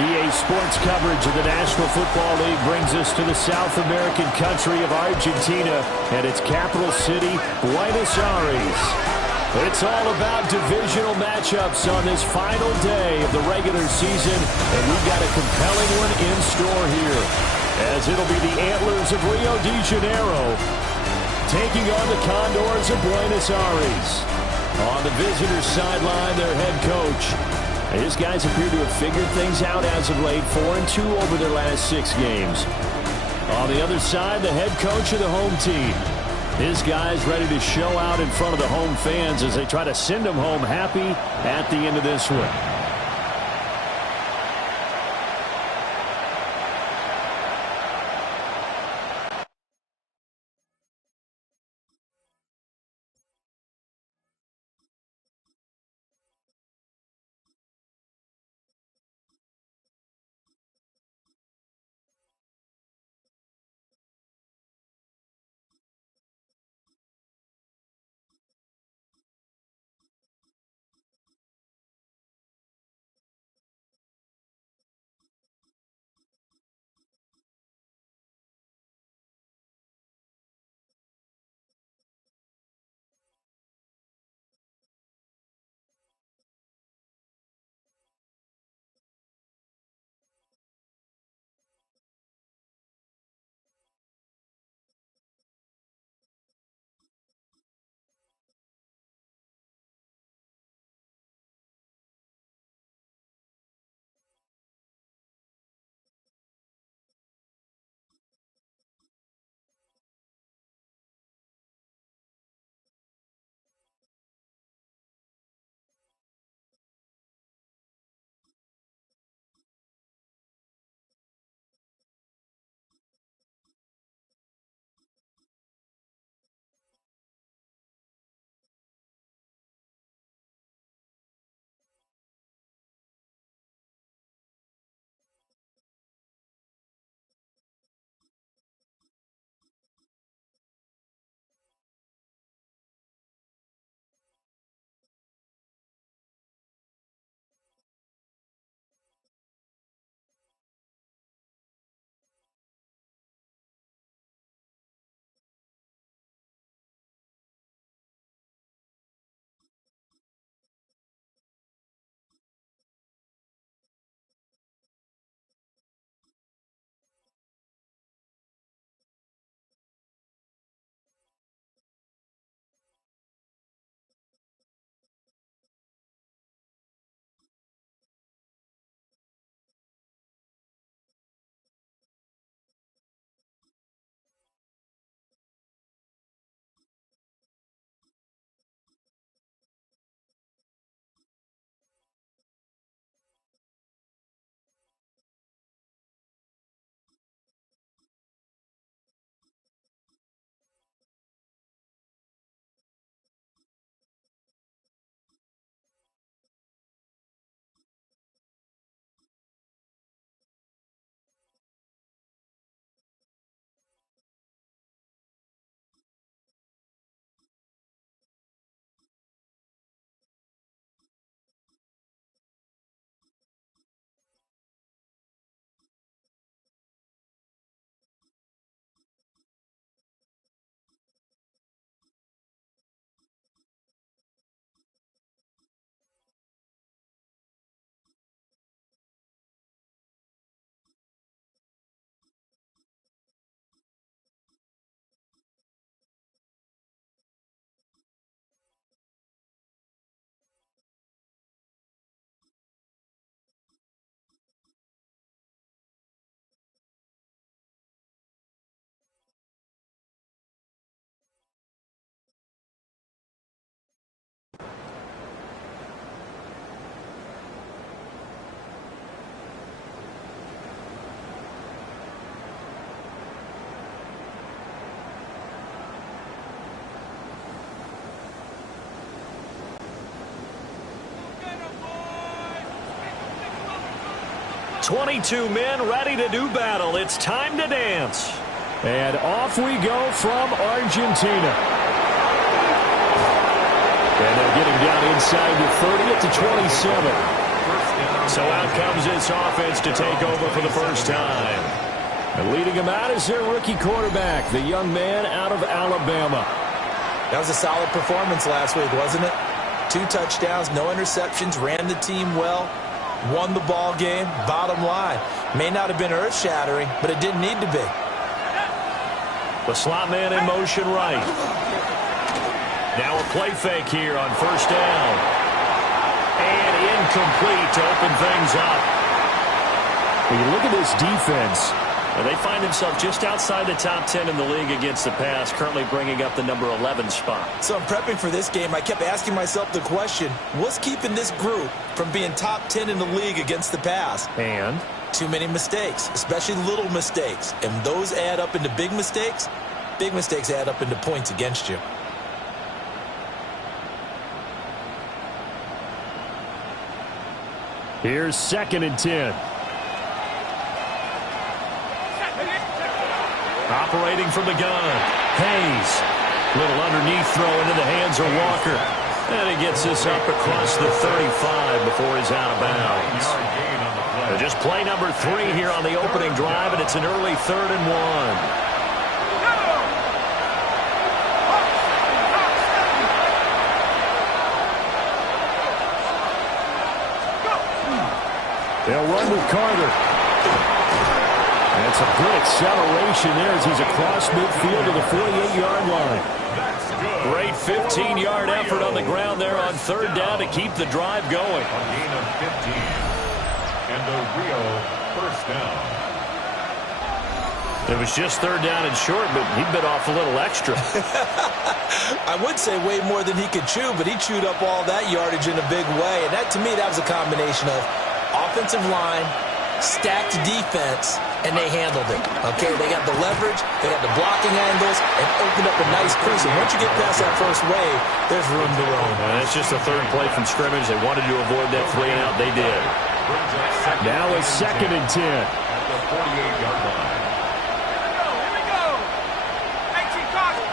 EA Sports coverage of the National Football League brings us to the South American country of Argentina and its capital city, Buenos Aires. It's all about divisional matchups on this final day of the regular season, and we've got a compelling one in store here, as it'll be the Antlers of Rio de Janeiro taking on the Condors of Buenos Aires. On the visitors' sideline, their head coach. His guys appear to have figured things out as of late, 4-2 over their last 6 games. On the other side, the head coach of the home team. His guys ready to show out in front of the home fans as they try to send them home happy at the end of this one. "22 men ready to do battle. It's time to dance." And off we go from Argentina. And they're getting down inside the 30 at the 27. So out comes this offense to take over for the first time. And leading him out is their rookie quarterback, the young man out of Alabama. That was a solid performance last week, wasn't it? 2 touchdowns, no interceptions, ran the team well, won the ball game. Bottom line, may not have been earth-shattering, but it didn't need to be. The slot man in motion right. Now a play fake here on first down. And incomplete to open things up. When you look at this defense, and they find themselves just outside the top 10 in the league against the pass, currently bringing up the number 11 spot. So in prepping for this game, I kept asking myself the question, what's keeping this group from being top 10 in the league against the pass? And? Too many mistakes, especially little mistakes. And those add up into big mistakes. Big mistakes add up into points against you. Here's 2nd and 10. Operating from the gun. Hayes. Little underneath throw into the hands of Walker. And he gets this up across the 35 before he's out of bounds. Just play number 3 here on the opening drive, and it's an early 3rd and 1. They'll run with Carter. That's a good acceleration there as he's across midfield to the 48-yard line. Great 15-yard effort on the ground there on 3rd down to keep the drive going. A gain of 15 and a real first down. It was just 3rd down and short, but he bit off a little extra. I would say way more than he could chew, but he chewed up all that yardage in a big way. And that, to me, that was a combination of offensive line, stacked defense, and they handled it. Okay, they got the leverage, they got the blocking angles, and opened up a nice crease. And once you get past that first wave, there's room to roam. And it's just a 3rd play from scrimmage. They wanted to avoid that 3 and out. They did. Now it's 2nd and 10. At the 48-yard line. Here we go. 18 Carter.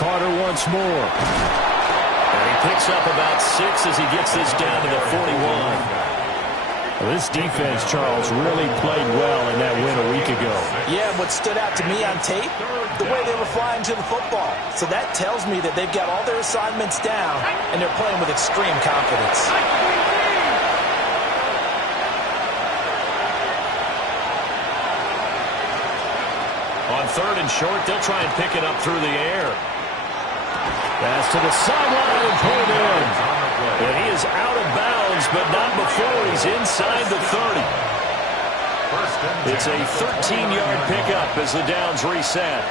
Carter once more. And he picks up about 6 as he gets this down to the 41. Well, this defense, Charles, really played well in that win a week ago. Yeah, what stood out to me on tape, the way they were flying to the football. So that tells me that they've got all their assignments down, and they're playing with extreme confidence. On 3rd and short, they'll try and pick it up through the air. Pass to the sideline and pulled in. And he is out of bounds, but not before he's inside the 30. It's a 13-yard pickup as the downs reset.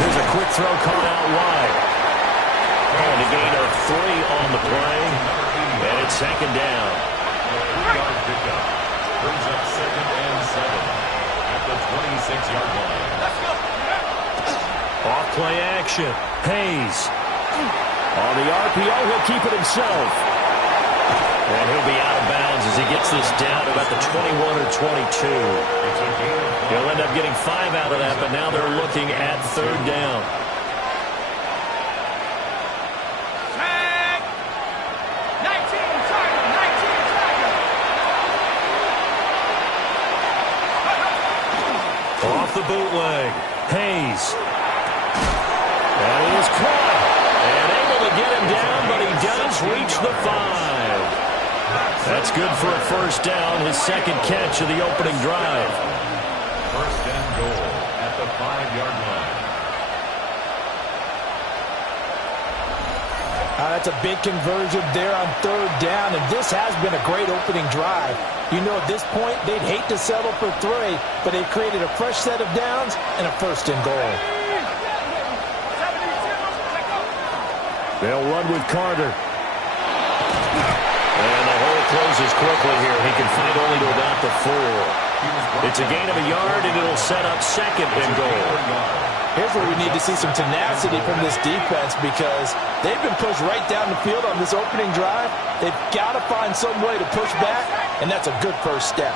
There's a quick throw caught out wide. And a gain of 3 on the play. And it's 2nd down. 3-yard pickup. Brings up 2nd and 7 at the 26-yard line. Off play action. Hayes. On the RPO, he'll keep it himself. And he'll be out of bounds as he gets this down to about the 21 or 22. He'll end up getting 5 out of that, but now they're looking at 3rd down. Off the bootleg. Hayes. And he is caught. And able to get him down, but he does reach the 5. That's good for a first down, his 2nd catch of the opening drive. First and goal at the 5-yard line. That's a big conversion there on 3rd down, and this has been a great opening drive. You know, at this point, they'd hate to settle for 3, but they've created a fresh set of downs and a 1st and goal. They'll run with Carter. And the hole closes quickly here. He can find only to about the 4. It's a gain of a yard, and it'll set up 2nd and goal. Here's where we need to see some tenacity from this defense because they've been pushed right down the field on this opening drive. They've got to find some way to push back, and that's a good first step.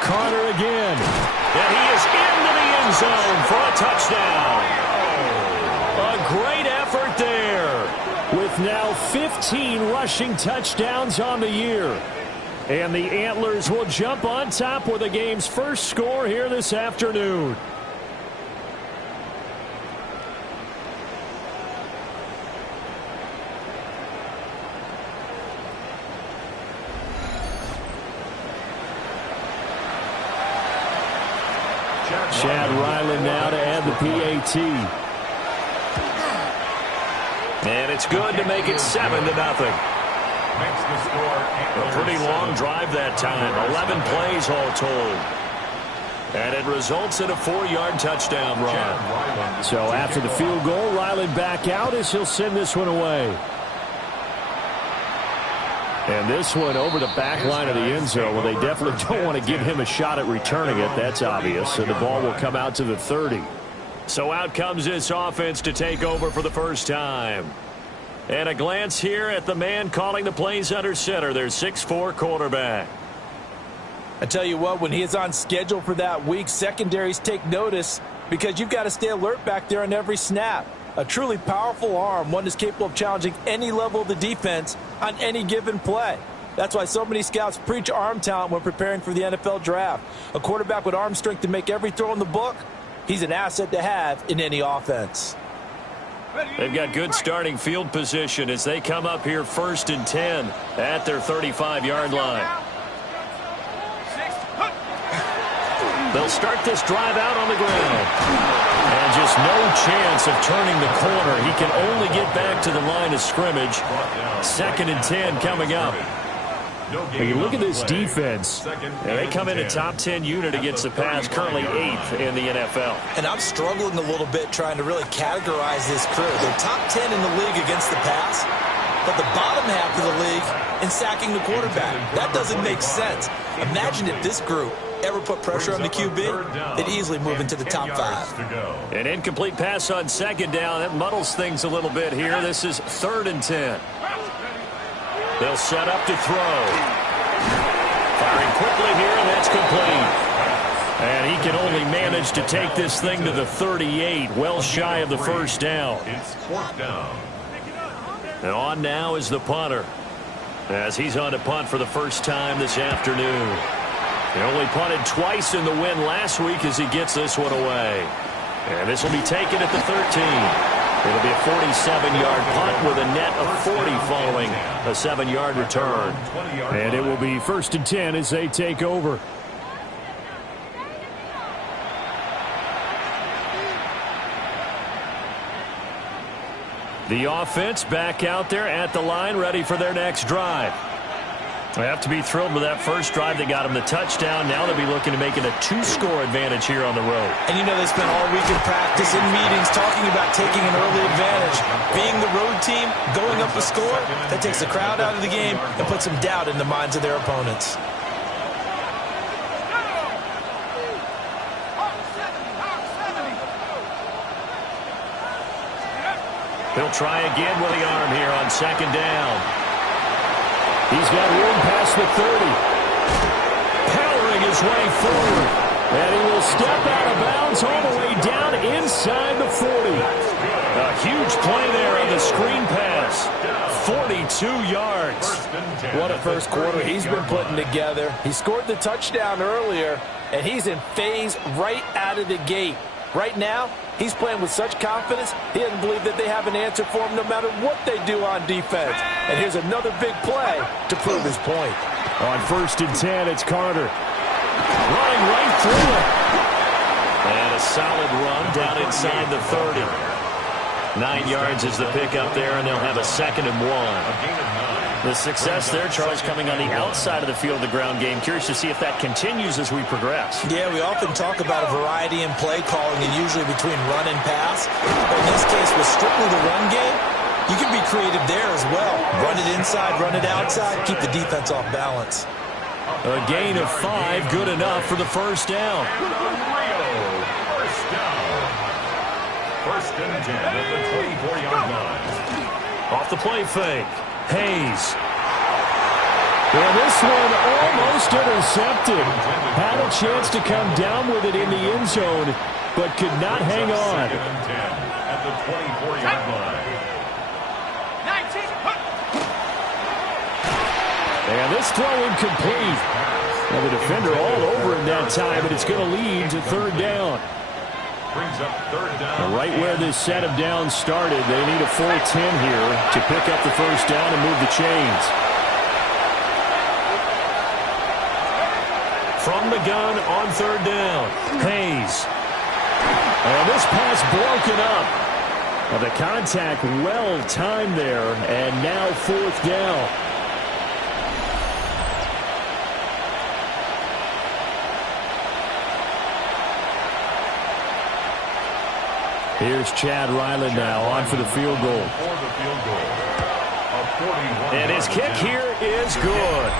Carter again. And he is into the end zone for a touchdown. A great effort there, with now 15 rushing touchdowns on the year. And the Antlers will jump on top with the game's first score here this afternoon. Chad Ryland now to add the PAT. And it's good to make it 7-0. Makes the score A pretty long drive that time. 11 plays all told. And it results in a 4-yard touchdown run. So after the field goal, Ryland back out as he'll send this one away. And this one over the back line of the end zone. Well, they definitely don't want to give him a shot at returning it. That's obvious. And the ball will come out to the 30. So out comes this offense to take over for the first time. And a glance here at the man calling the plays under center. Their 6'4" quarterback. I tell you what, when he is on schedule for that week, secondaries take notice because you've got to stay alert back there on every snap. A truly powerful arm, one that's capable of challenging any level of the defense on any given play. That's why so many scouts preach arm talent when preparing for the NFL draft. A quarterback with arm strength to make every throw in the book, he's an asset to have in any offense. They've got good starting field position as they come up here 1st and 10 at their 35-yard line. They'll start this drive out on the ground. And just no chance of turning the corner. He can only get back to the line of scrimmage. 2nd and 10 coming up. When you look at this defense, they come in a top 10 unit against the pass, currently 8th in the NFL. And I'm struggling a little bit trying to really categorize this crew. They're top 10 in the league against the pass, but the bottom half of the league in sacking the quarterback. That doesn't make sense. Imagine if this group ever put pressure on the QB, they'd easily move into the top 5. An incomplete pass on 2nd down. That muddles things a little bit here. This is 3rd and 10. They'll set up to throw. Firing quickly here, and that's complete. And he can only manage to take this thing to the 38, well shy of the first down. It's 4th down. And on now is the punter, as he's on to punt for the first time this afternoon. He only punted twice in the win last week as he gets this one away. And this will be taken at the 13. It'll be a 47-yard punt with a net of 40 following a 7-yard return. And it will be 1st and 10 as they take over. The offense back out there at the line, ready for their next drive. They have to be thrilled with that first drive. They got them the touchdown. Now they'll be looking to make it a 2-score advantage here on the road. And you know they spent all week in practice, in meetings, talking about taking an early advantage. Being the road team, going up a score, that takes the crowd out of the game and puts some doubt in the minds of their opponents. He'll try again with the arm here on 2nd down. He's got room past the 30. Powering his way forward. And he will step out of bounds all the way down inside the 40. A huge play there on the screen pass. 42 yards. What a first quarter he's been putting together. He scored the touchdown earlier, and he's in phase right out of the gate. Right now, he's playing with such confidence, he doesn't believe that they have an answer for him no matter what they do on defense. And here's another big play to prove his point. On 1st and 10, it's Carter. Running right through it. And a solid run down inside the 30. 9 yards is the pickup there, and they'll have a 2nd and 1. The success there, Charles, coming on the outside of the field of the ground game. Curious to see if that continues as we progress. Yeah, we often talk about a variety in play calling and usually between run and pass. But in this case, with strictly the run game, you can be creative there as well. Run it inside, run it outside, keep the defense off balance. A gain of 5, good enough for the first down. First down. 1st and 10 at the 24-yard line. Off the play fake. Hayes. And this one almost intercepted. Had a chance to come down with it in the end zone, but could not hang on. Second and 10 at the 24-yard line. 19. And this throw incomplete. And the defender all over him that time, and it's going to lead to third down. Brings up third down. Right where this set of downs started, they need a full 10 here to pick up the first down and move the chains. From the gun on third down, Hayes. And this pass broken up. Well, the contact well timed there, and now fourth down. Here's Chad Ryland now on for the field goal. And his kick here is good.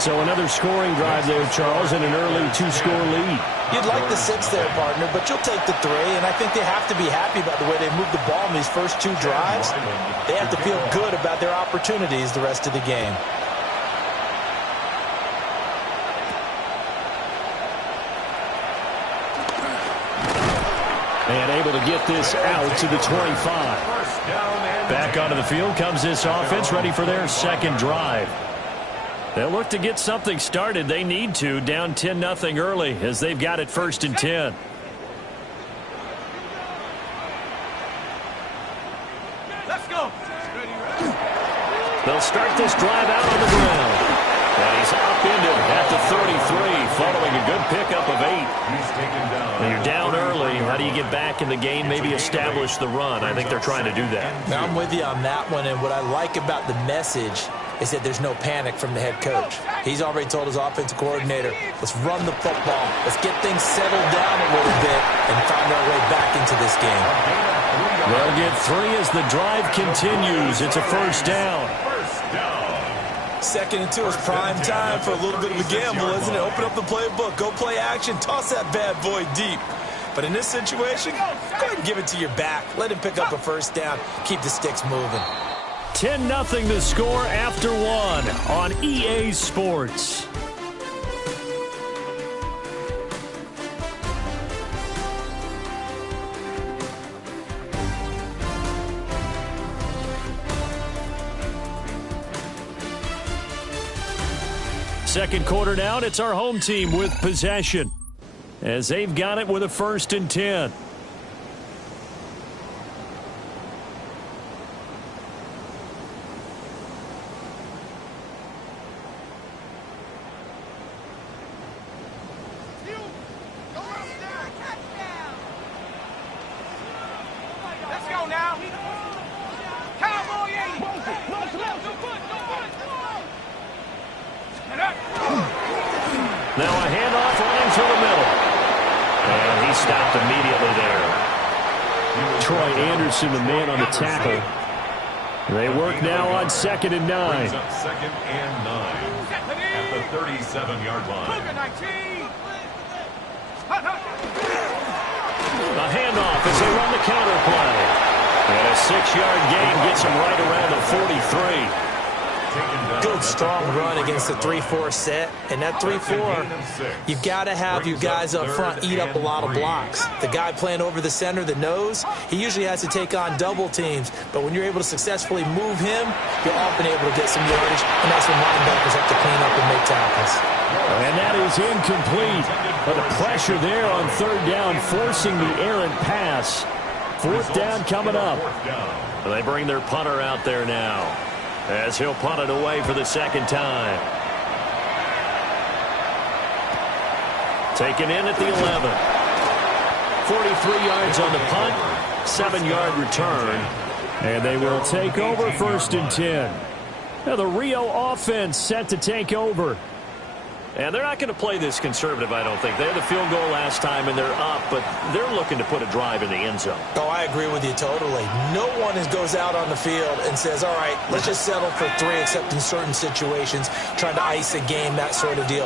So another scoring drive there, Charles, and an early two-score lead. You'd like the 6 there, partner, but you'll take the 3, and I think they have to be happy about the way they moved the ball in these first 2 drives. They have to feel good about their opportunities the rest of the game. And able to get this out to the 25. Back onto the field comes this offense, ready for their second drive. They'll look to get something started. They need to, down 10-0 early as they've got it first and 10. Let's go. They'll start this drive out on the ground. And he's upended at the 33, following a good pickup of 8. He's taken down. When you're down early, how do you get back in the game, maybe establish the run? I think they're trying to do that. Now, I'm with you on that one, and what I like about the message is that there's no panic from the head coach. He's already told his offensive coordinator, let's run the football. Let's get things settled down a little bit and find our way back into this game. They'll get 3 as the drive continues. It's a first down. Second and 2 is prime time for a little bit of a gamble, isn't it? Open up the playbook, go play action, toss that bad boy deep. But in this situation, go ahead and give it to your back. Let him pick up a first down. Keep the sticks moving. 10-0 the score after 1 on EA Sports. Second quarter down, it's our home team with possession as they've got it with a first and 10. Let's go now. Cowboy 80. Now a handoff running through the middle. And he stopped immediately there. Troy Anderson, the man on the tackle. They work now on second and 9. Second and 9 at the 37-yard line. A handoff as they run the counter play. And a 6-yard gain gets him right around the 43. Good, strong run against the 3-4 set. And that 3-4, you've got to have your guys up front eat up a lot of blocks. The guy playing over the center, the nose, he usually has to take on double teams. But when you're able to successfully move him, you're often able to get some yardage. And that's when linebackers have to clean up and make tackles. And that is incomplete. But the pressure there on third down, forcing the errant pass. Fourth down coming up. They bring their punter out there now, as he'll punt it away for the second time. Taken in at the 11. 43 yards on the punt, 7-yard return. And they will take over first and 10. Now the Rio offense set to take over. And they're not going to play this conservative, I don't think. They had the field goal last time, and they're up, but they're looking to put a drive in the end zone. Oh, I agree with you totally. No one goes out on the field and says, all right, let's just settle for 3, except in certain situations, trying to ice a game, that sort of deal.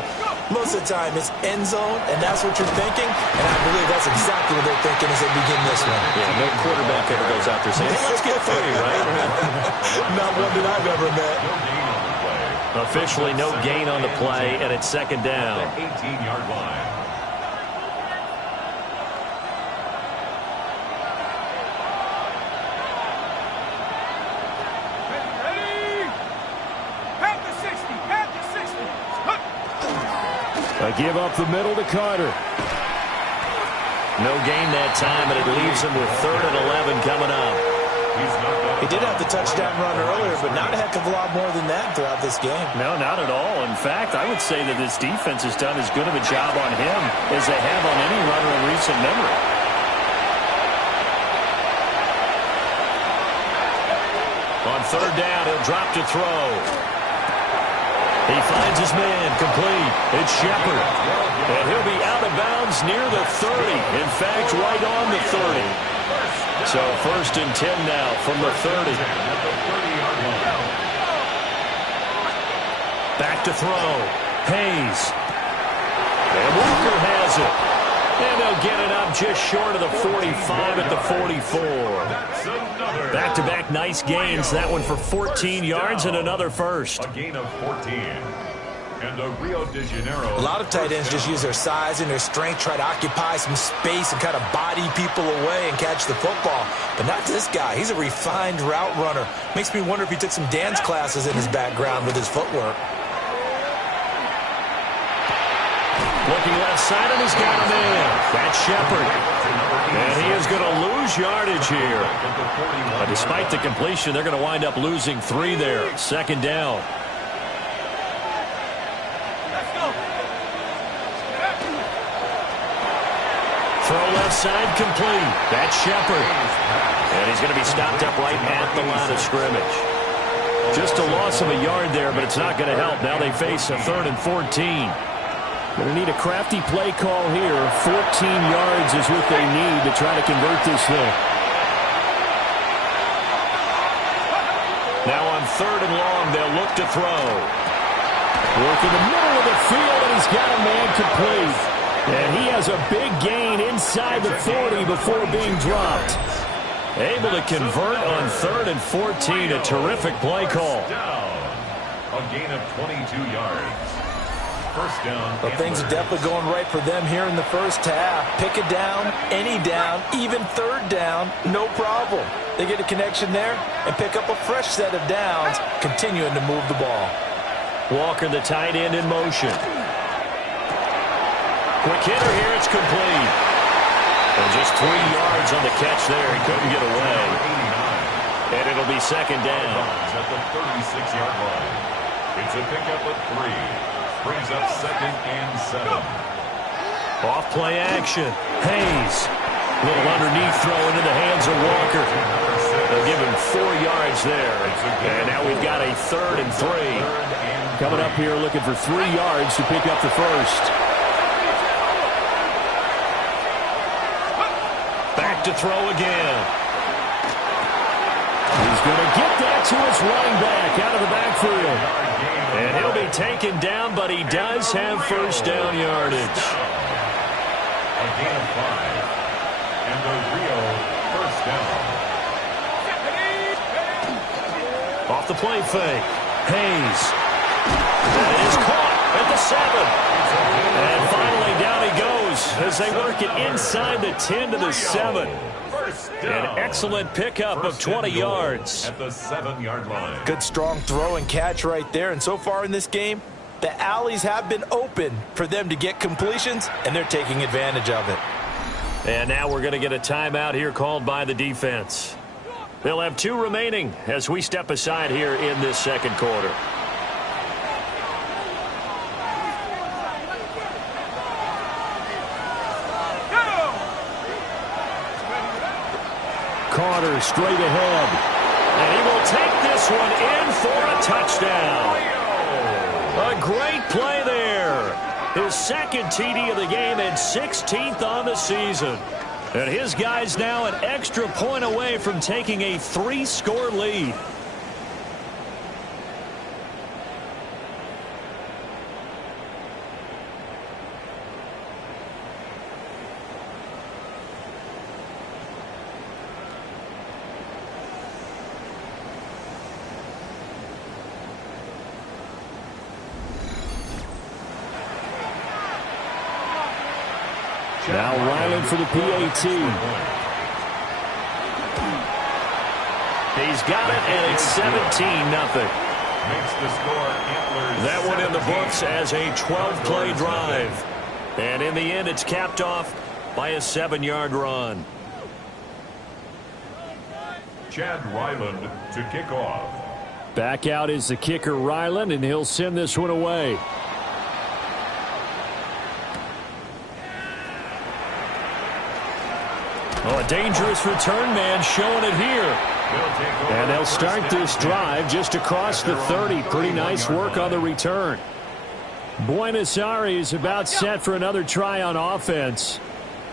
Most of the time, it's end zone, and that's what you're thinking, and I believe that's exactly what they're thinking as they begin this one. Yeah, no quarterback ever goes out there saying, hey, let's get 3, right? Not one that I've ever met. Officially no gain on the play, and it's second down. 18-yard line. A give up the middle to Carter. No gain that time, and it leaves him with 3rd and 11 coming up. He did have the touchdown run earlier, but not a heck of a lot more than that throughout this game. No, not at all. In fact, I would say that this defense has done as good of a job on him as they have on any runner in recent memory. On 3rd down, he'll drop to throw. He finds his man, complete. It's Shepard. And he'll be out of bounds near the 30. In fact, right on the 30. So 1st and 10 now from the 30. Back to throw. Hayes. And Walker has it. And they'll get it up just short of the 45 at the 44. Back-to-back nice gains. That one for 14 yards and another first. A gain of 14. And the Rio de Janeiro. A lot of tight ends just use their size and their strength, try to occupy some space and kind of body people away and catch the football. But not this guy. He's a refined route runner. Makes me wonder if he took some dance classes in his background with his footwork. Looking left side, and he's got him in. That's Shepard. And he is going to lose yardage here. But despite the completion, they're going to wind up losing 3 there. 2nd down. Throw left side, complete. That's Shepard. And he's going to be stopped up right at the line of scrimmage. Just a loss of a yard there, but it's not going to help. Now they face a 3rd and 14. Going to need a crafty play call here. 14 yards is what they need to try to convert this thing. Now on 3rd and long, they'll look to throw. Work in the middle of the field, and he's got a man complete. And he has a big gain inside the 40 before being dropped. Able to convert on 3rd and 14. A terrific play call. A gain of 22 yards. First down. Well, things are definitely going right for them here in the first half. Pick a down, any down, even 3rd down, no problem. They get a connection there and pick up a fresh set of downs, continuing to move the ball. Walker, the tight end, in motion. Quick hitter here, it's complete. And just 3 yards on the catch there. He couldn't get away. And it'll be 2nd down. At the 36-yard line. It's a pickup of 3. Brings up 2nd and 7. Off play action. Hayes. Little underneath throw into the hands of Walker. They'll give him 4 yards there. And now we've got a 3rd and 3. Coming up here looking for 3 yards to pick up the first. Back to throw again. He's going to get that to his running back out of the backfield. And he'll be taken down, but he does have 1st down yardage. A gain of 5. And the Rio 1st down. Off the play fake. Hayes. That is caught at the 7. And finally down he goes as they work it inside the 10 to the 7. An excellent pickup of 20 yards. At the 7-yard line. Good strong throw and catch right there. And so far in this game, the alleys have been open for them to get completions, and they're taking advantage of it. And now we're going to get a timeout here called by the defense. They'll have 2 remaining as we step aside here in this 2nd quarter. Carter straight ahead. And he will take this one in for a touchdown. A great play there. His 2nd TD of the game and 16th on the season. And his guys now an extra point away from taking a 3-score lead. Now Ryland for the PAT. He's got it, and it's 17-0. Makes the score Antlers. That one in the books as a 12-play drive. And in the end, it's capped off by a 7-yard run. Chad Ryland to kick off. Back out is the kicker, Ryland, and he'll send this one away. Oh, a dangerous return man showing it here. And they'll start this drive just across the 30. Pretty nice work on the return. Buenos Aires about set for another try on offense.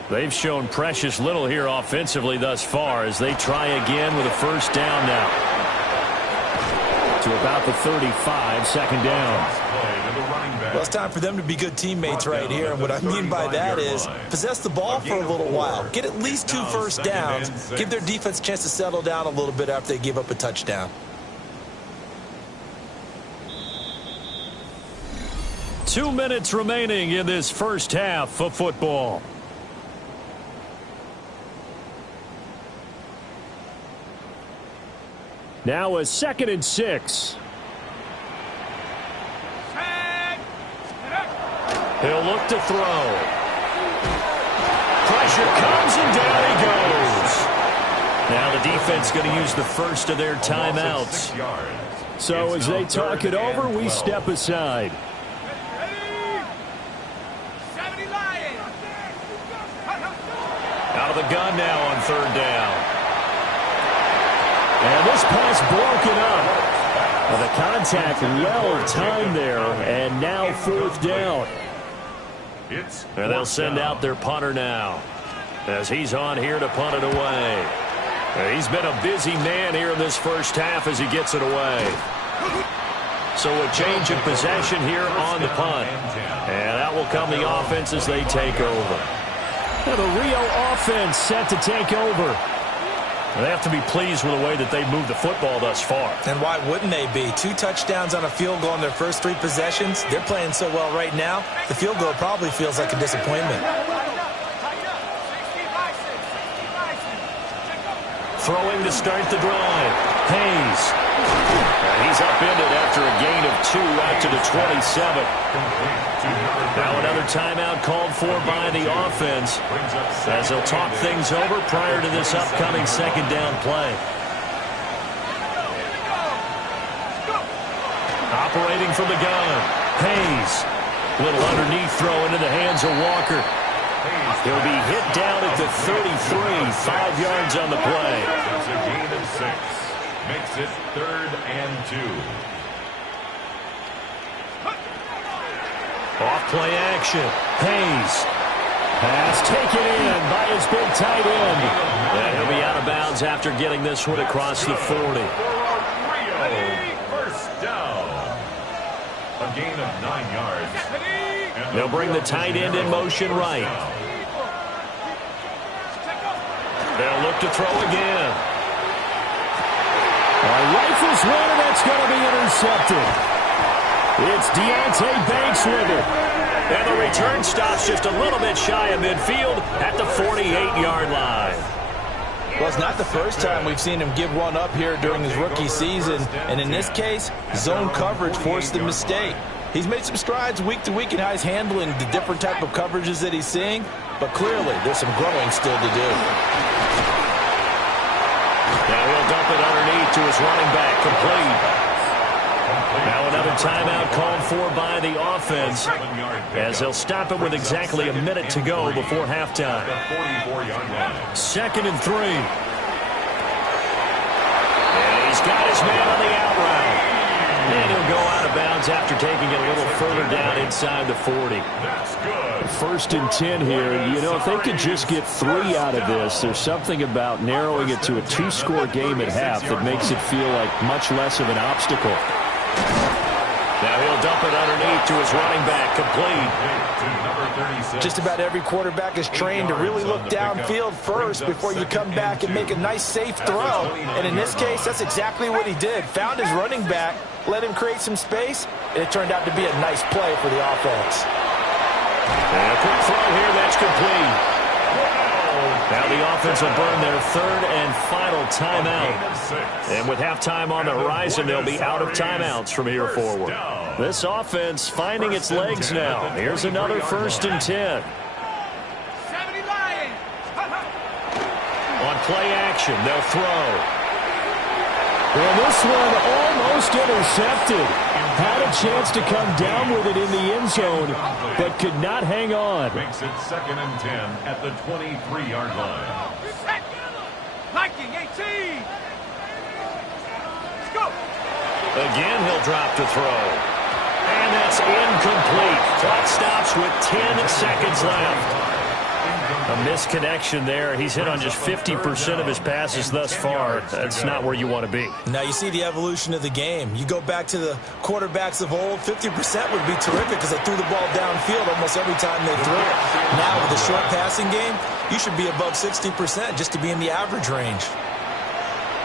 They've shown precious little here offensively thus far as they try again with a first down now. To about the 35, second down. Well, it's time for them to be good teammates right here. And what I mean by that is possess the ball for a little while. Get at least 2 first downs. Give their defense a chance to settle down a little bit after they give up a touchdown. Two minutes remaining in this first half of football. Now a 2nd and 6. He'll look to throw. Pressure comes, and down he goes. Now the defense going to use the first of their timeouts. So as they talk it over, we step aside. Out of the gun now on 3rd down. And this pass broken up. Well, the contact well timed there, and now 4th down. And they'll send out their punter now as he's on here to punt it away. He's been a busy man here in this first half as he gets it away. So a change of possession here on the punt. And out will come the offense as they take over. Now the Rio offense set to take over. They have to be pleased with the way that they moved the football thus far. And why wouldn't they be? 2 touchdowns on a field goal in their first 3 possessions. They're playing so well right now, the field goal probably feels like a disappointment. Throwing to start the drive. Hayes. And he's upended after a gain of 2 out to the 27. Now another timeout called for by the offense as they'll talk things over prior to this upcoming 2nd down play. Operating from the gun. Hayes. Little underneath throw into the hands of Walker. He'll be hit down at the 33, 5 yards on the play. That's a gain of 6. Makes it 3rd and 2. Off play action. Hayes. Pass taken in by his big tight end. And he'll be out of bounds after getting this one across the 40. First down. A gain of 9 yards. They'll bring the tight end in motion right. They'll look to throw again. Rifles one, and that's going to be intercepted. It's Deontay Banks with it. And the return stops just a little bit shy of midfield at the 48-yard line. Well, it's not the first time we've seen him give one up here during his rookie season. And in this case, zone coverage forced the mistake. He's made some strides week to week in how he's handling the different type of coverages that he's seeing. But clearly, there's some growing still to do. Now he'll dump it underneath to his running back, complete. Now another timeout called for by the offense as they'll stop it with exactly a minute to go before halftime. 2nd and 3. And he's got his man on the out route. And he'll go out of bounds after taking it a little further down inside the 40. That's good. 1st and 10 here. You know, if they could just get 3 out of this, there's something about narrowing it to a 2-score game at half that makes it feel like much less of an obstacle. Now he'll dump it underneath to his running back, complete. Just about every quarterback is trained to really look downfield first before you come back and make a nice, safe throw. And in this case, that's exactly what he did. Found his running back, let him create some space, and it turned out to be a nice play for the offense. And a quick throw here, that's complete. offense will burn their third and final timeout. And with halftime on the horizon, they'll be out of timeouts from here forward. This offense finding its legs now. Here's another 1st and 10. 70 Lions. On play action, they'll throw. Well, this one almost intercepted. Had a chance to come down with it in the end zone, but could not hang on. Makes it 2nd and 10 at the 23-yard line. Viking 18. Let's go. Again, he'll drop to throw. And that's incomplete. Clock stops with 10 seconds left. A misconnection there. He's hit on just 50% of his passes thus far. That's not where you want to be. Now you see the evolution of the game. You go back to the quarterbacks of old, 50% would be terrific because they threw the ball downfield almost every time they threw it. Now with the short passing game, you should be above 60% just to be in the average range.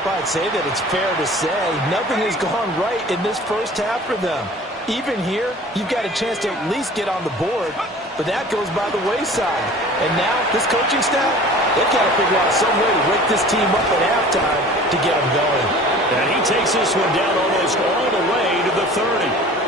Well, I'd say that it's fair to say nothing has gone right in this first half for them. Even here, you've got a chance to at least get on the board, but that goes by the wayside. And now, this coaching staff, they've got to figure out some way to wake this team up at halftime to get them going. And he takes this one down almost all the way to the 30.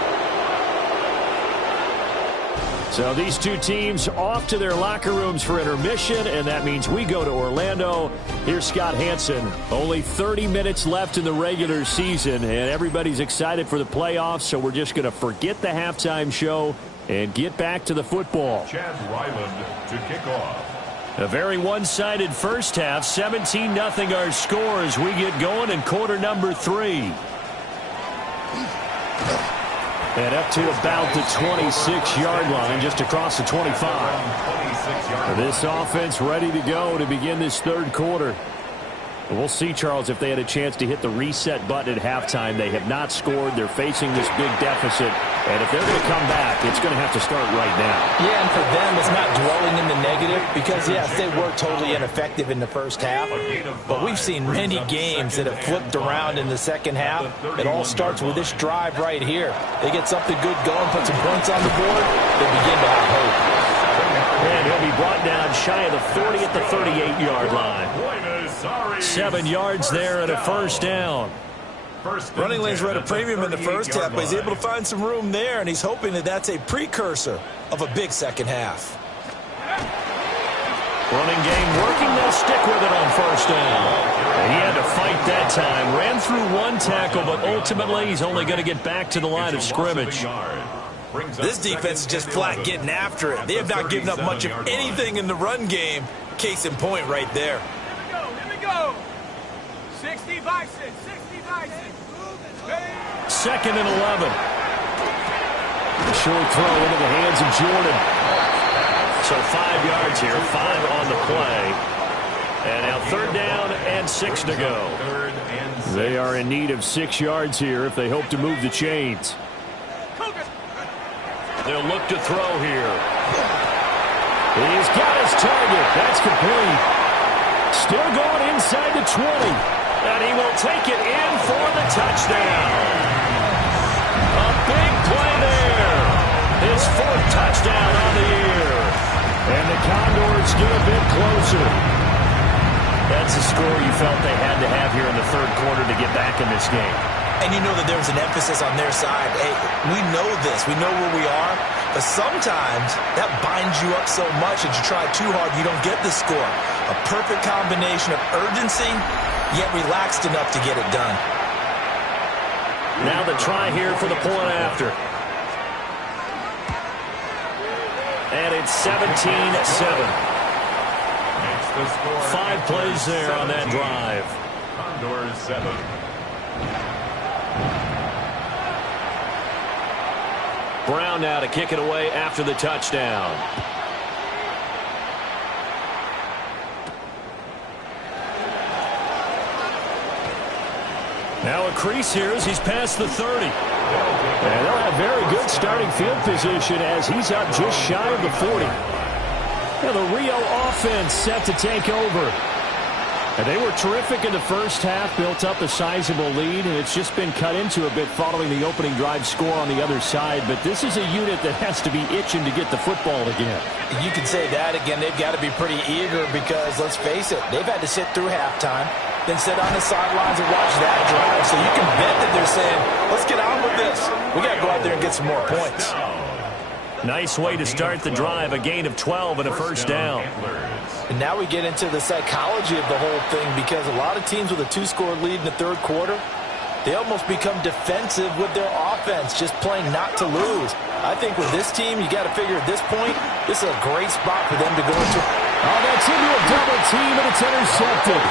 So these two teams off to their locker rooms for intermission, and that means we go to Orlando. Here's Scott Hansen. Only 30 minutes left in the regular season, and everybody's excited for the playoffs, so we're just going to forget the halftime show and get back to the football. Chad Ryland to kick off. A very one-sided first half, 17-0 our score as we get going in quarter number 3. And up to about the 26-yard line, just across the 25. This offense ready to go to begin this third quarter. We'll see, Charles, if they had a chance to hit the reset button at halftime. They have not scored. They're facing this big deficit. And if they're going to come back, it's going to have to start right now. Yeah, and for them, it's not dwelling in the negative because, yes, they were totally ineffective in the first half. But we've seen many games that have flipped around in the second half. It all starts with this drive right here. They get something good going, put some points on the board, they begin to have hope. And he'll be brought down shy of the 40 at the 38-yard line. 7 yards there and a first down. Running lanes were at a premium in the first half, but he's able to find some room there, and he's hoping that that's a precursor of a big second half. Running game working. They'll stick with it on first down. And he had to fight that time. Ran through one tackle, but ultimately he's only going to get back to the line of scrimmage. This defense is just flat getting after it. They have not given up much of anything in the run game. Case in point right there. Here we go. 60 Bison, 60 Bison. 2nd and 11. Short throw into the hands of Jordan. So 5 yards here, 5 on the play. And now 3rd down and 6 to go. They are in need of 6 yards here if they hope to move the chains. They'll look to throw here. He's got his target. That's complete. Still going inside the 20. And he will take it in for the touchdown. A big play there. His 4th touchdown on the year. And the Condors get a bit closer. That's the score you felt they had to have here in the third quarter to get back in this game. And you know that there was an emphasis on their side. Hey, we know this. We know where we are. But sometimes that binds you up so much that you try too hard, you don't get the score. A perfect combination of urgency, yet relaxed enough to get it done. Now the try here for the point after. And it's 17-7. 5 plays there on that drive. Condors 7. Brown now to kick it away after the touchdown. Now a crease here as he's past the 30. And they'll have very good starting field position as he's up just shy of the 40. Now the Rio offense set to take over. And they were terrific in the first half, built up a sizable lead, and it's just been cut into a bit following the opening drive score on the other side. But this is a unit that has to be itching to get the football again. You can say that again. They've got to be pretty eager because, let's face it, they've had to sit through halftime, then sit on the sidelines and watch that drive. So you can bet that they're saying, let's get on with this. We got to go out there and get some more points. Nice way to start the drive, a gain of 12 and a first down. And now we get into the psychology of the whole thing because a lot of teams with a 2-score lead in the third quarter, they almost become defensive with their offense, just playing not to lose. I think with this team, you got to figure at this point, this is a great spot for them to go into. Oh, that's into a double team, and it's intercepted.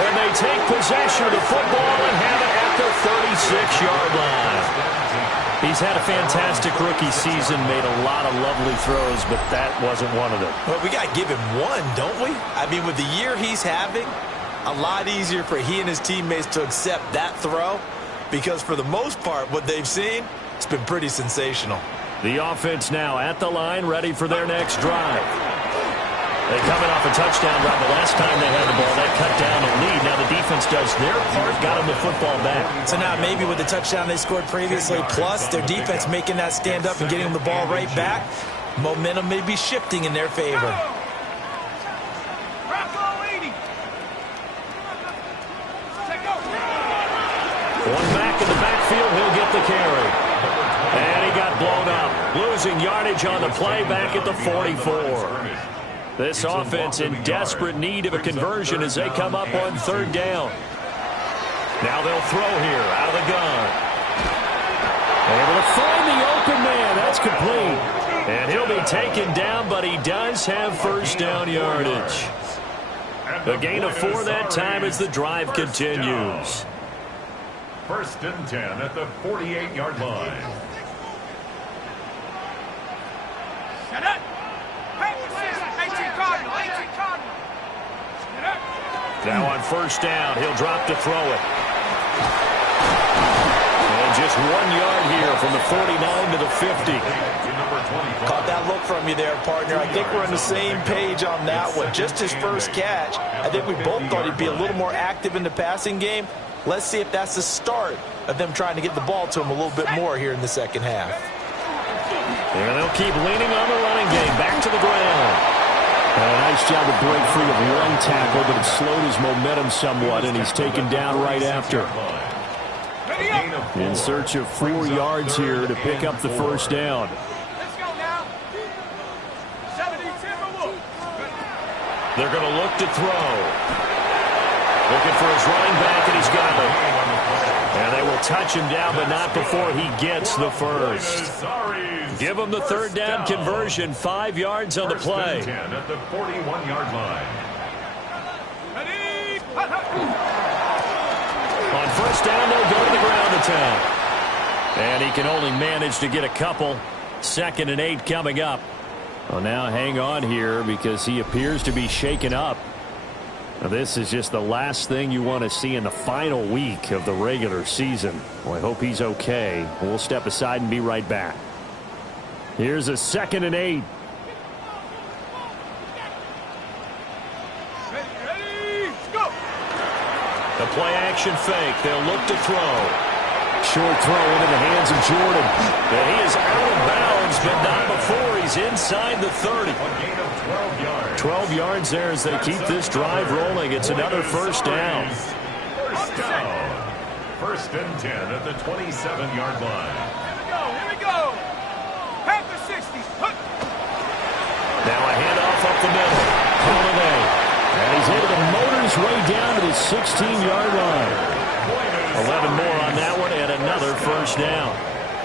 And they take possession of the football and have it at the 36-yard line. He's had a fantastic rookie season, made a lot of lovely throws, but that wasn't one of them. Well, we got to give him one, don't we? I mean, with the year he's having, a lot easier for he and his teammates to accept that throw because for the most part, what they've seen, it's been pretty sensational. The offense now at the line, ready for their next drive. They're coming off a touchdown drive. The last time they had the ball, that cut down a lead. Now the defense does their part, got them the football back. So now maybe with the touchdown they scored previously, plus their defense making that stand up and getting them the ball right back, momentum may be shifting in their favor. One back in the backfield, he'll get the carry. And he got blown up. Losing yardage on the play back at the 44. This offense in desperate need of a conversion as they come up on third down. Now they'll throw here out of the gun. Able to find the open man. That's complete. And he'll be taken down, but he does have first down yardage. A gain of 4 that time as the drive continues. First and 10 at the 48-yard line. Shut up! Now on first down, he'll drop to throw it. And just 1 yard here from the 49 to the 50. Caught that look from you there, partner. I think we're on the same page on that one. Just his first catch. I think we both thought he'd be a little more active in the passing game. Let's see if that's the start of them trying to get the ball to him a little bit more here in the second half. And they'll keep leaning on the running game. Back to the ground. A nice job to break free of one tackle, but it slowed his momentum somewhat, and he's taken down right after. In search of 4 yards here to pick up the first down. Let's go now. 70 Timberwolves. They're going to look to throw. Looking for his running back, and he's got it. And they will touch him down, but not before he gets the first. Give him the third down conversion, 5 yards on the play. 10 at the 41-yard line. On first down, they'll go to the ground attack. And he can only manage to get a couple. 2nd and 8 coming up. Well, now hang on here because he appears to be shaken up. Now, this is just the last thing you want to see in the final week of the regular season. Well, I hope he's okay. We'll step aside and be right back. Here's a 2nd and 8. Ready, go. The play action fake. They'll look to throw. Short throw into the hands of Jordan. And he is out of bounds, but not before he's inside the 30. A gain of 12 yards. 12 yards there as they keep this drive rolling. It's another first down. First down. First and 10 at the 27-yard line. Here we go. Back to 60. Now a handoff up the middle. Holiday. And he's able to motor his way down to the 16-yard line. 11 more on that one and another first down.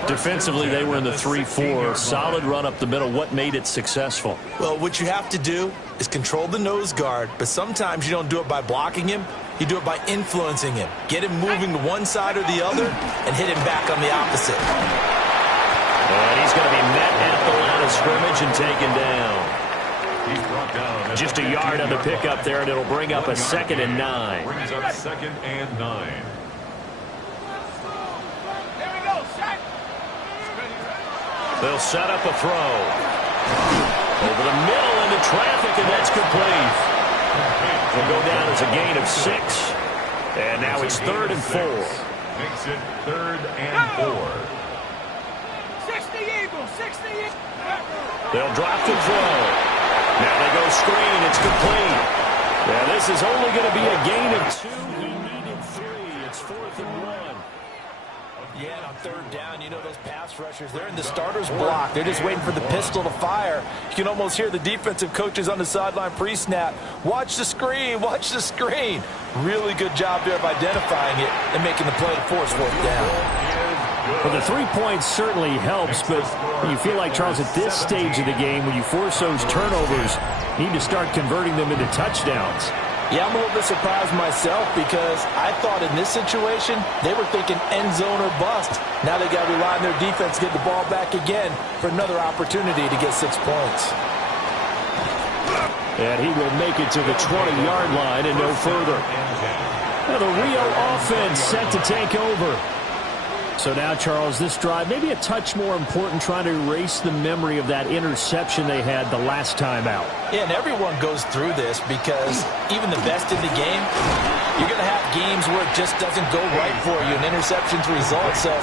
Defensively, they were in the 3-4. Solid run up the middle. What made it successful? Well, what you have to do is control the nose guard, but sometimes you don't do it by blocking him. You do it by influencing him. Get him moving to one side or the other and hit him back on the opposite. And he's going to be met at the line of scrimmage and taken down. He's brought down Just a yard on the pickup there, and it'll bring up a 2nd and 9. Brings up 2nd and 9. Here we go, set. They'll set up a throw. Over the middle into traffic, and that's complete. will go down as a gain of 6. And now it's 3rd and 4. Makes it 3rd and 4. 60 Eagles, 60 Eagles. They'll drop the throw. Now they go screen. It's complete. Now this is only going to be a gain of 2. He needed 3. It's 4th and 1. Yeah, and on 3rd down, you know those pass rushers, they're in the starter's block. They're just waiting for the pistol to fire. You can almost hear the defensive coaches on the sideline pre-snap. Watch the screen, watch the screen. Really good job there of identifying it and making the play to force 4th down. Well, the 3 points certainly helps, but you feel like, Charles, at this stage of the game, when you force those turnovers, you need to start converting them into touchdowns. Yeah, I'm a little bit surprised myself because I thought in this situation they were thinking end zone or bust. Now they got to rely on their defense to get the ball back again for another opportunity to get 6 points. And he will make it to the 20-yard line and no further. Now the Rio offense set to take over. So now, Charles, this drive maybe a touch more important, trying to erase the memory of that interception they had the last time out. Yeah, and everyone goes through this because even the best in the game, you're going to have games where it just doesn't go right for you, and interceptions result. So,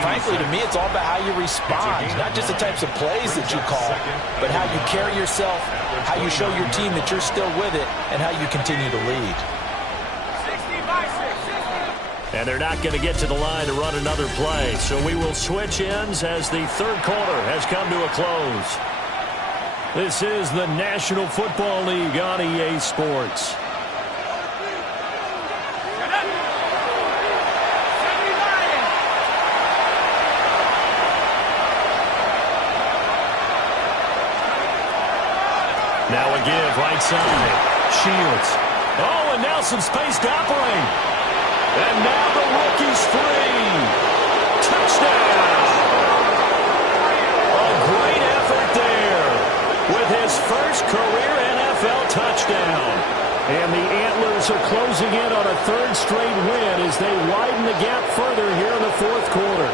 frankly, to me, it's all about how you respond, not just the types of plays that you call, but how you carry yourself, how you show your team that you're still with it, and how you continue to lead. And they're not going to get to the line to run another play. So we will switch ends as the 3rd quarter has come to a close. This is the National Football League on EA Sports. Now a give right side. Shields. Oh, and now some space to operate. And now the rookie's free. Touchdown. A great effort there with his first career NFL touchdown. And the Antlers are closing in on a 3rd straight win as they widen the gap further here in the 4th quarter.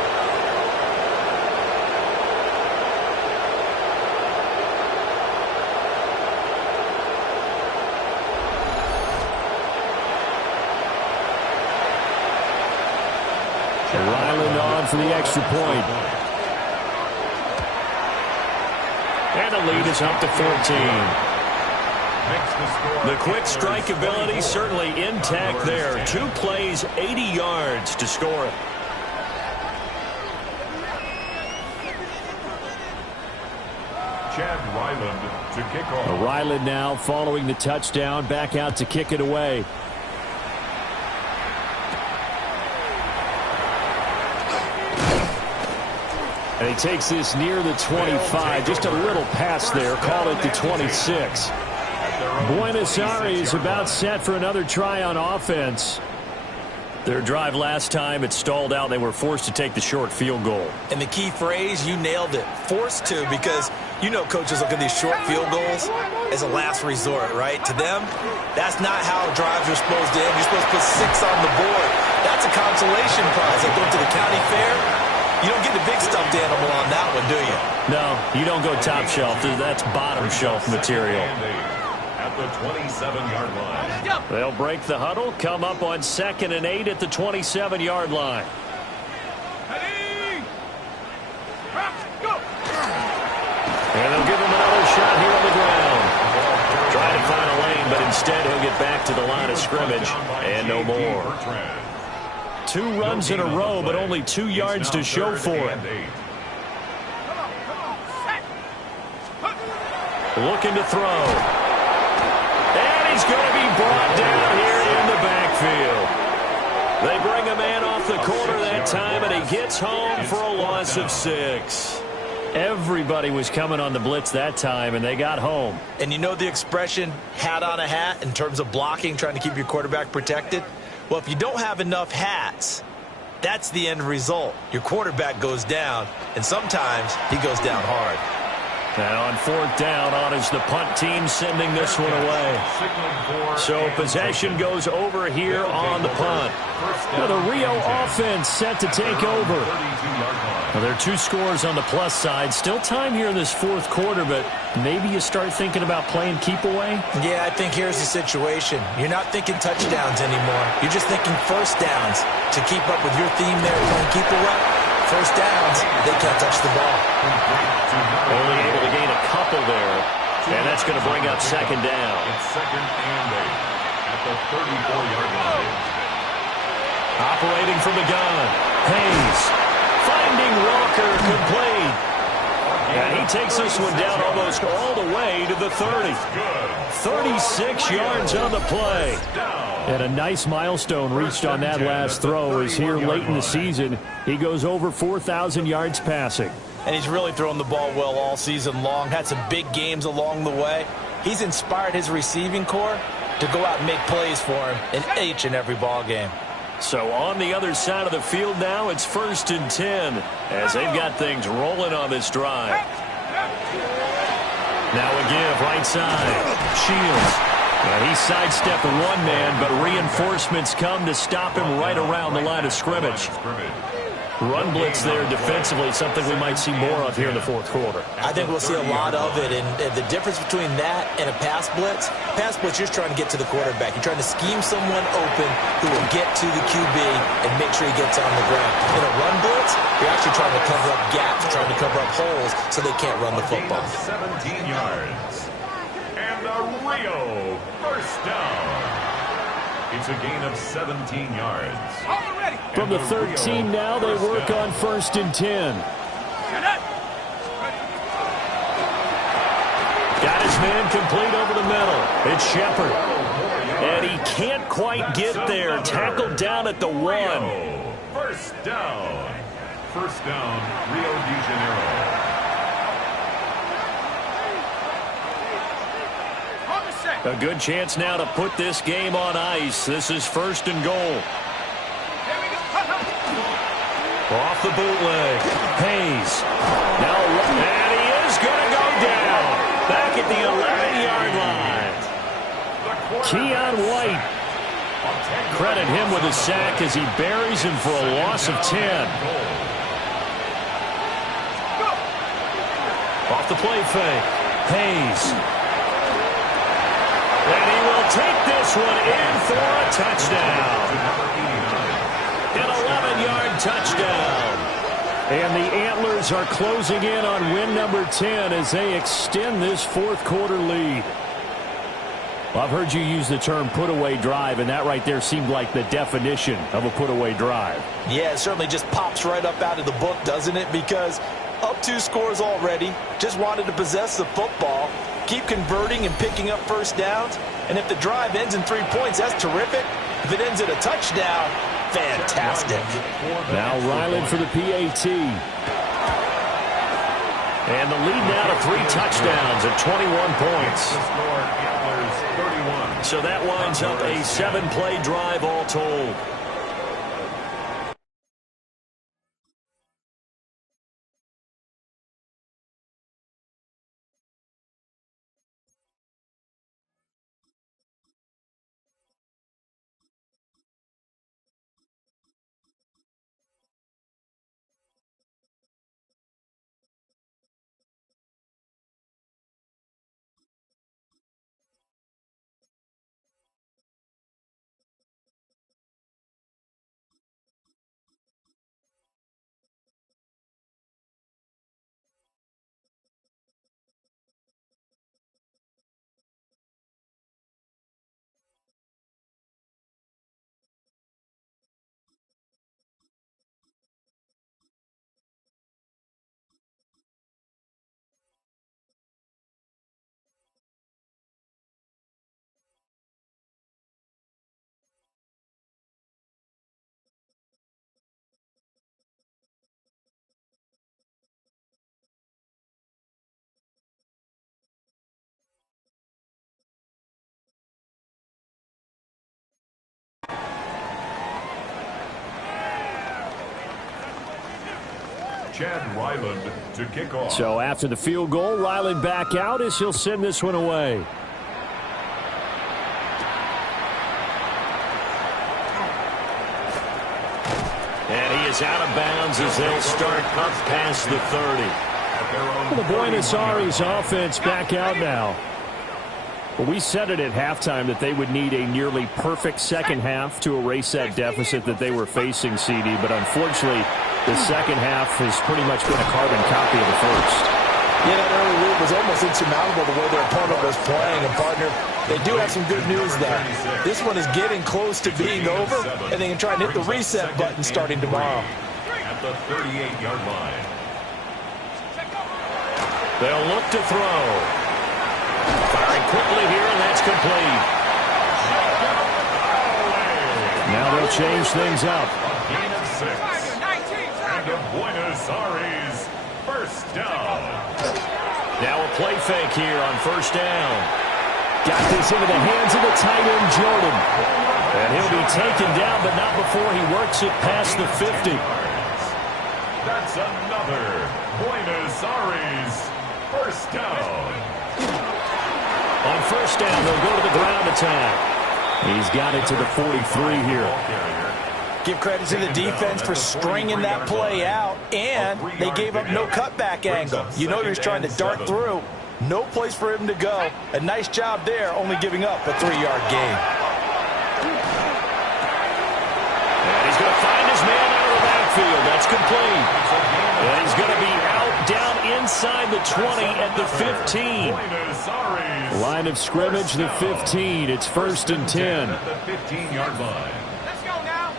Ryland on for the extra point. And the lead is up to 14. The quick strike ability certainly intact there. 2 plays, 80 yards to score it. Chad Ryland to kick off. Ryland now following the touchdown, back out to kick it away. And he takes this near the 25. Just a little pass there. Call it the 26. Buenos Aires about set for another try on offense. Their drive last time, it stalled out. They were forced to take the short field goal. And the key phrase, you nailed it. Forced to, because you know coaches look at these short field goals as a last resort, right? To them, that's not how drives are supposed to end. You're supposed to put 6 on the board. That's a consolation prize. Like going to the county fair. You don't get the big stuffed animal on that one, do you? No, you don't go top shelf. That's bottom shelf material. At the 27-yard line. They'll break the huddle, come up on 2nd and 8 at the 27-yard line. And they'll give him another shot here on the ground. Trying to find a lane, but instead he'll get back to the line of scrimmage and no more. 2 runs in a row, but only 2 yards to show for it. Looking to throw. And he's going to be brought down here in the backfield. They bring a man off the corner that time, and he gets home for a loss of 6. Everybody was coming on the blitz that time, and they got home. And you know the expression, hat on a hat, in terms of blocking, trying to keep your quarterback protected? Well, if you don't have enough hats, that's the end result. Your quarterback goes down, and sometimes he goes down hard. And on fourth down, on is the punt team sending this one away. So possession goes over here on the punt. Now the Rio offense set to take over. Well, there are 2 scores on the plus side. Still time here in this fourth quarter, but maybe you start thinking about playing keep away? Yeah, I think here's the situation. You're not thinking touchdowns anymore. You're just thinking first downs. To keep up with your theme there, playing keep away, first downs, they can't touch the ball. Only able to gain a couple there, and that's going to bring up second down. It's second and 8 at the 34-yard line. Operating from the gun, Hayes finding Walker complete. And he takes this one down almost all the way to the 30. 36 yards on the play. And a nice milestone reached on that last throw is here late in the season. He goes over 4,000 yards passing. And he's really thrown the ball well all season long. Had some big games along the way. He's inspired his receiving corps to go out and make plays for him in each and every ball game. So on the other side of the field now, it's 1st and 10 as they've got things rolling on this drive. Now a give right side. Shields. And he sidestepped one man, but reinforcements come to stop him right around the line of scrimmage. Run blitz there defensively, something we might see more of here in the fourth quarter. I think we'll see a lot of it, and the difference between that and a pass blitz, you're just trying to get to the quarterback. You're trying to scheme someone open who will get to the QB and make sure he gets on the ground. In a run blitz, you're actually trying to cover up gaps, trying to cover up holes so they can't run the football. 17 yards. And the Rio first down. It's a gain of 17 yards. From the 13 now, they work on 1st and 10. Got his man complete over the middle. It's Shepard. And he can't quite get there. Tackled down at the 1. First down. First down, Rio de Janeiro. A good chance now to put this game on ice. This is 1st and goal. Off the bootleg. Hayes. Now, and he is going to go down. Back at the 11-yard line. Keon White. Credit him with a sack as he buries him for a loss of 10. Off the play fake. Hayes. And he will take this one in for a touchdown. An 11-yard touchdown. And the Antlers are closing in on win number 10 as they extend this fourth quarter lead. Well, I've heard you use the term put-away drive, and that right there seemed like the definition of a put-away drive. Yeah, it certainly just pops right up out of the book, doesn't it? Because up 2 scores already, just wanted to possess the football, keep converting and picking up first downs. And if the drive ends in 3 points, that's terrific. If it ends in a touchdown, fantastic. Now Ryland for the PAT. And the lead now to 3 touchdowns at 21 points. So that winds up a 7-play drive all told. Chad Ryland to kick off. So after the field goal, Ryland back out as he'll send this one away. And he is out of bounds as they'll start up past the 30. Well, the Buenos Aires offense back out now. Well, we said it at halftime that they would need a nearly perfect second half to erase that deficit that they were facing, CD. But unfortunately, the second half has pretty much been a carbon copy of the first. Yeah, that early lead was almost insurmountable the way their opponent was playing. And, partner, they do have some good news there. This one is getting close to being over, and they can try and hit the reset button starting tomorrow. At the 38-yard line. They'll look to throw. Firing quickly here, and that's complete. Now they'll change things up. A gain of 6. And a Buenos Aires first down. Now a play fake here on first down. Got this into the hands of the tight end, Jordan. And he'll be taken down, but not before he works it past the 50. That's another Buenos Aires first down. On first down, they'll go to the ground attack. He's got it to the 43 here. Give credit to the defense for stringing that play out, and they gave up no cutback angle. You know he was trying to dart through. No place for him to go. A nice job there, only giving up a 3-yard gain. And he's going to find his man out of the backfield. That's complete. And he's going to be out down inside the 20 at the 15. Line of scrimmage, the 15. It's first and 10. At the 15-yard line. Let's go now.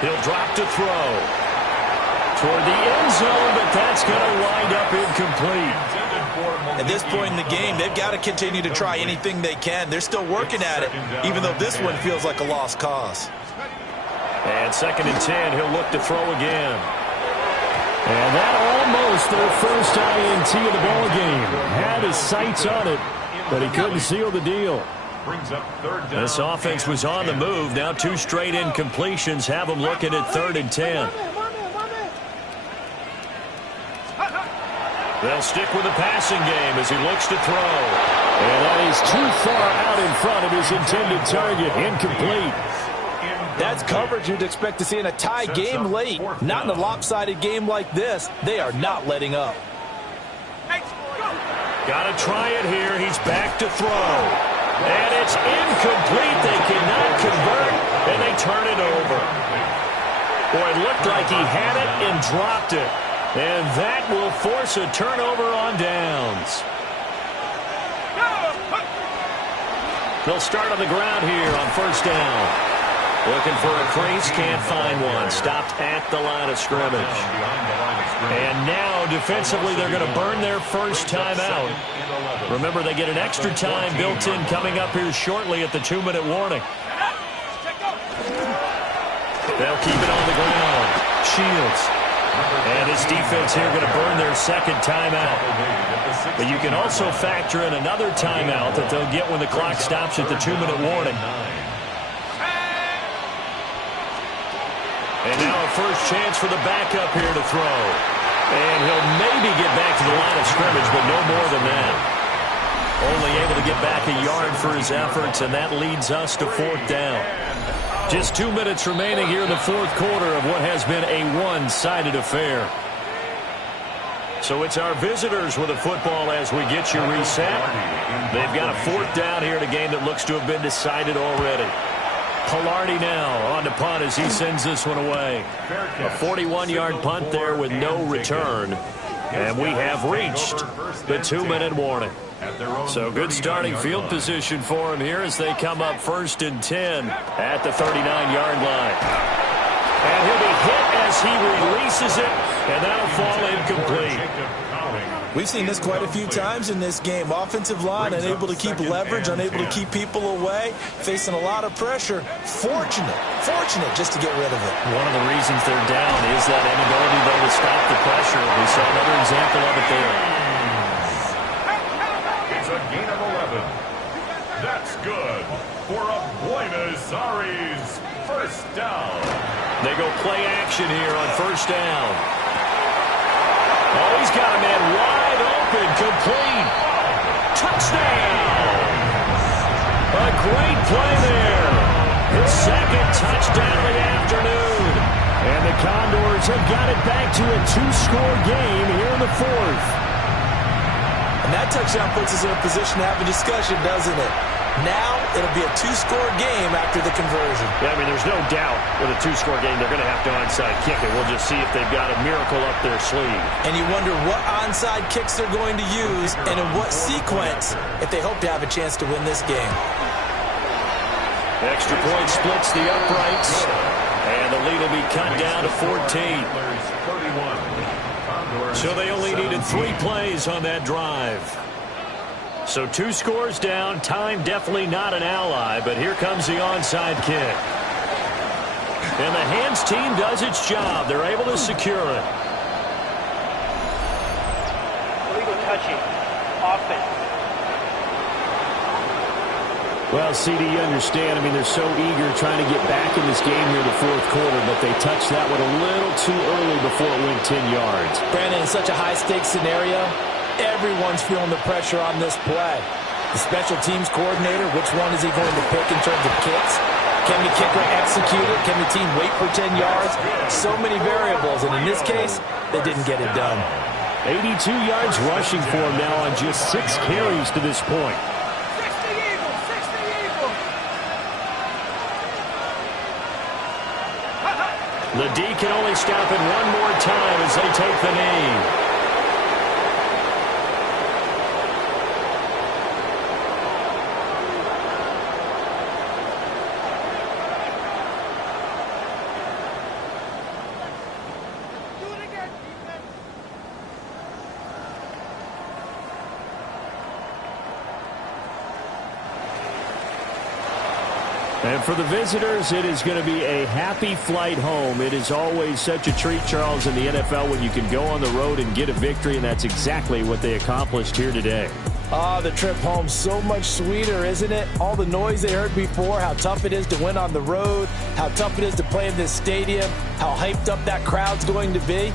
He'll drop to throw. Toward the end zone, but that's going to wind up incomplete. At this point in the game, they've got to continue to try anything they can. They're still working at it, even though this one feels like a lost cause. And second and 10, he'll look to throw again. And that almost their first INT of the ball game. Had his sights on it, but he couldn't seal the deal. Brings up third down. This offense was on the move. Now 2 straight incompletions have them looking at third and 10. They'll stick with the passing game as he looks to throw. And that is too far out in front of his intended target. Incomplete. That's coverage you'd expect to see in a tie game late. Not in a lopsided game like this. They are not letting up. Got to try it here. He's back to throw. And it's incomplete. They cannot convert, and they turn it over. Boy, it looked like he had it and dropped it. And that will force a turnover on downs. They'll start on the ground here on first down. Looking for a crease, can't find one. Stopped at the line of scrimmage. And now, defensively, they're going to burn their first timeout. Remember, they get an extra time built in coming up here shortly at the 2-minute warning. They'll keep it on the ground. Shields. And his defense here going to burn their second timeout. But you can also factor in another timeout that they'll get when the clock stops at the 2-minute warning. And now a first chance for the backup here to throw. And he'll maybe get back to the line of scrimmage, but no more than that. Only able to get back a yard for his efforts, and that leads us to fourth down. Just 2 minutes remaining here in the fourth quarter of what has been a one-sided affair. So it's our visitors with the football as we get you reset. They've got a fourth down here in a game that looks to have been decided already. Pilardi now on to punt as he sends this one away. A 41-yard punt there with no return. And we have reached the 2-minute warning. So good starting field position for him here as they come up first and 10 at the 39-yard line. And he'll be hit as he releases it, and that'll fall incomplete. We've seen this quite a few times in this game. Offensive line unable to keep leverage, unable to keep people away, facing a lot of pressure. Fortunate just to get rid of it. One of the reasons they're down is that inability, though, to stop the pressure. We saw another example of it there. It's a gain of 11. That's good for a Buenos Aires first down. They go play action here on first down. Oh, he's got a man wide open, complete. Touchdown! A great play there. His second touchdown of the afternoon. And the Condors have got it back to a 2-score game here in the fourth. And that touchdown puts us in a position to have a discussion, doesn't it? Now it'll be a 2-score game after the conversion. Yeah, I mean, there's no doubt with a 2-score game they're going to have to onside kick it. We'll just see if they've got a miracle up their sleeve. And you wonder what onside kicks they're going to use and in what sequence if they hope to have a chance to win this game. Extra point splits the uprights, and the lead will be cut down to 14. So they only needed 3 plays on that drive. So 2 scores down, time definitely not an ally, but here comes the onside kick. And the hands team does its job. They're able to secure it. Illegal touching. Offense. Well, CD, you understand. I mean, they're so eager trying to get back in this game here in the fourth quarter, but they touched that one a little too early before it went 10 yards. Brandon, in such a high-stakes scenario, everyone's feeling the pressure on this play. The special teams coordinator, which one is he going to pick in terms of kicks? Can the kicker execute it? Can the team wait for 10 yards? So many variables, and in this case, they didn't get it done. 82 yards rushing for him now on just 6 carries to this point. The D can only stop it one more time as they take the knee. And for the visitors, it is going to be a happy flight home. It is always such a treat, Charles, in the NFL when you can go on the road and get a victory, and that's exactly what they accomplished here today. The trip home so much sweeter, isn't it? All the noise they heard before, how tough it is to win on the road, how tough it is to play in this stadium, how hyped up that crowd's going to be.